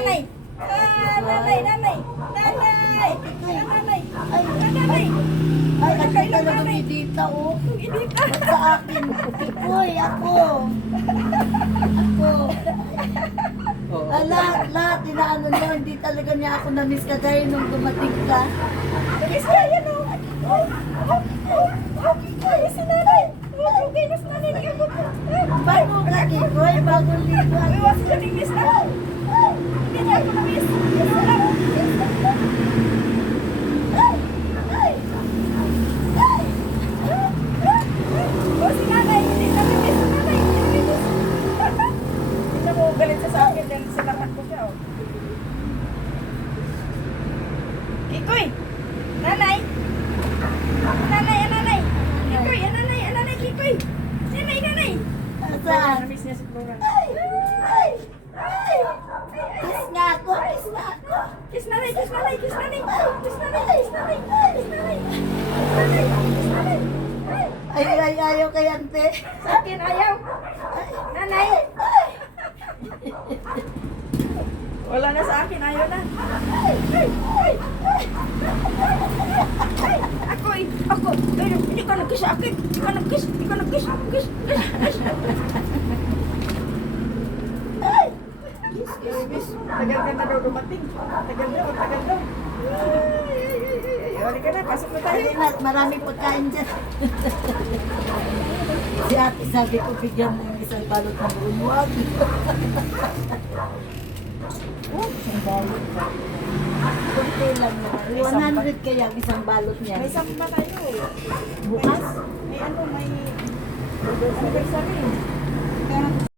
nanay. Nanay, nanay. Nanay. Nanay. Nanay. Ay, kasi talaga may dita, oh. Idita. Ba't sa akin? Uy, ako. Ako. Lahat, inaano nyo, hindi talaga niya ako na-miss ka dahil nung dumating ka. Namiss ka, yan o. Ay, si nanay. Okay, mas nanay ni ako. Bago ka, Kikoy, bagong ligo. Iwas ka ni miss na. Hindi niya ako na-miss. O, si nanay. Hindi na na-miss. Nanay, hindi na-miss. Hindi na mo galit siya sa akin dahil salamat ko siya. Oh. Ikoy! Nanay! Nanay, nanay! Ikoy, nanay, nanay, Ikoy! Nanay, nanay! Saan? Na-miss niya si Flora. Kiss nga ako, kiss nga ako. Kiss nanay, kiss nanay, kiss nanay! Kiss nanay, kiss nanay! Kiss nanay! Kiss nanay! Kiss nanay! Ay, ayaw kay ante. Sa akin ayaw! Nanay! Wala na sa akin, ayaw na. Ako, hindi ka nag-kiss sa akin. Hindi ka nag-kiss, hindi ka nag-kiss. Kiss, kiss, kiss. Kiss. Tagal ka na daw dumating. Tagal daw, tagal daw. Wala ka na, pasok na tayo. Ay, Nat, marami pagkain dyan. Si ate sabi ko, bigyan mo yung isang balot ng buwan. Isang balot. Kunti lang naman. 100 kaya ang isang balot niya. May sampa tayo. Bukas? May ano, may anniversary. Kaya